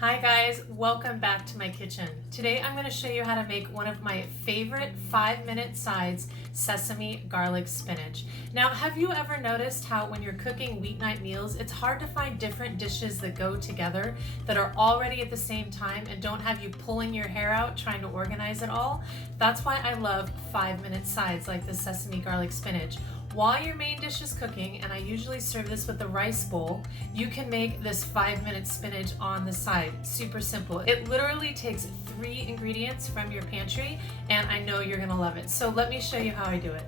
Hi guys, welcome back to my kitchen. Today I'm going to show you how to make one of my favorite 5-minute sides, sesame garlic spinach. Now, have you ever noticed how when you're cooking weeknight meals, it's hard to find different dishes that go together that are all ready at the same time and don't have you pulling your hair out trying to organize it all? That's why I love 5-minute sides like the sesame garlic spinach. While your main dish is cooking, and I usually serve this with a rice bowl, you can make this 5-minute spinach on the side. Super simple. It literally takes 3 ingredients from your pantry, and I know you're gonna love it. So let me show you how I do it.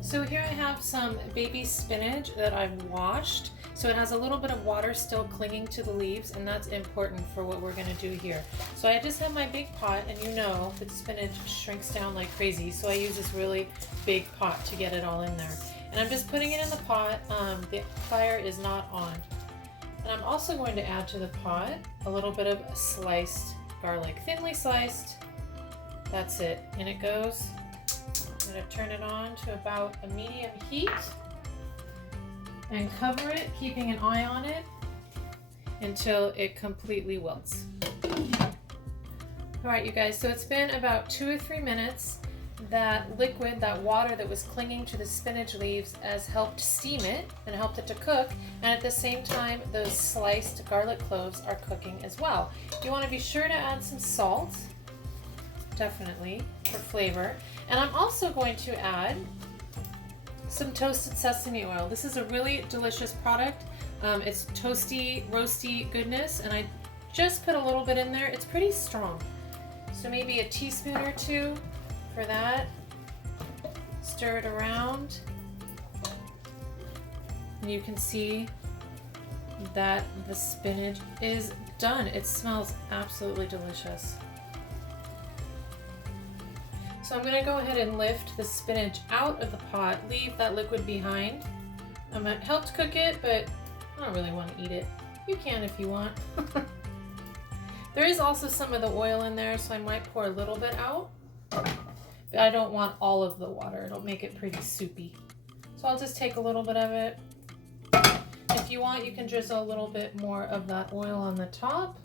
So here I have some baby spinach that I've washed. So it has a little bit of water still clinging to the leaves, and that's important for what we're gonna do here. So I just have my big pot, and you know that spinach shrinks down like crazy, so I use this really big pot to get it all in there. And I'm just putting it in the pot. The fire is not on. And I'm also going to add to the pot a little bit of sliced garlic, thinly sliced. That's it. And it goes. I'm going to turn it on to about a medium heat and cover it, keeping an eye on it until it completely wilts. All right, you guys, so it's been about 2 or 3 minutes. That liquid, that water that was clinging to the spinach leaves has helped steam it and helped it to cook, and at the same time those sliced garlic cloves are cooking as well. You want to be sure to add some salt, definitely, for flavor. And I'm also going to add some toasted sesame oil. This is a really delicious product. It's toasty, roasty goodness, and I just put a little bit in there. It's pretty strong, so maybe a teaspoon or 2 for that. Stir it around, and you can see that the spinach is done. It smells absolutely delicious. So I'm going to go ahead and lift the spinach out of the pot, leave that liquid behind. It helped cook it, but I don't really want to eat it. You can if you want. There is also some of the oil in there, so I might pour a little bit out. But I don't want all of the water. It'll make it pretty soupy. So I'll just take a little bit of it. If you want, you can drizzle a little bit more of that oil on the top.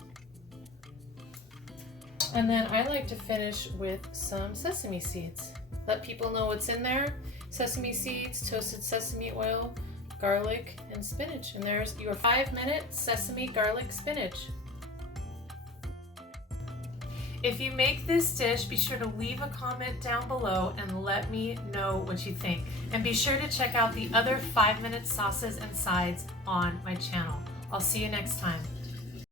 And then I like to finish with some sesame seeds. Let people know what's in there. Sesame seeds, toasted sesame oil, garlic, and spinach. And there's your 5-minute sesame garlic spinach. If you make this dish, be sure to leave a comment down below and let me know what you think. And be sure to check out the other 5-minute sauces and sides on my channel. I'll see you next time.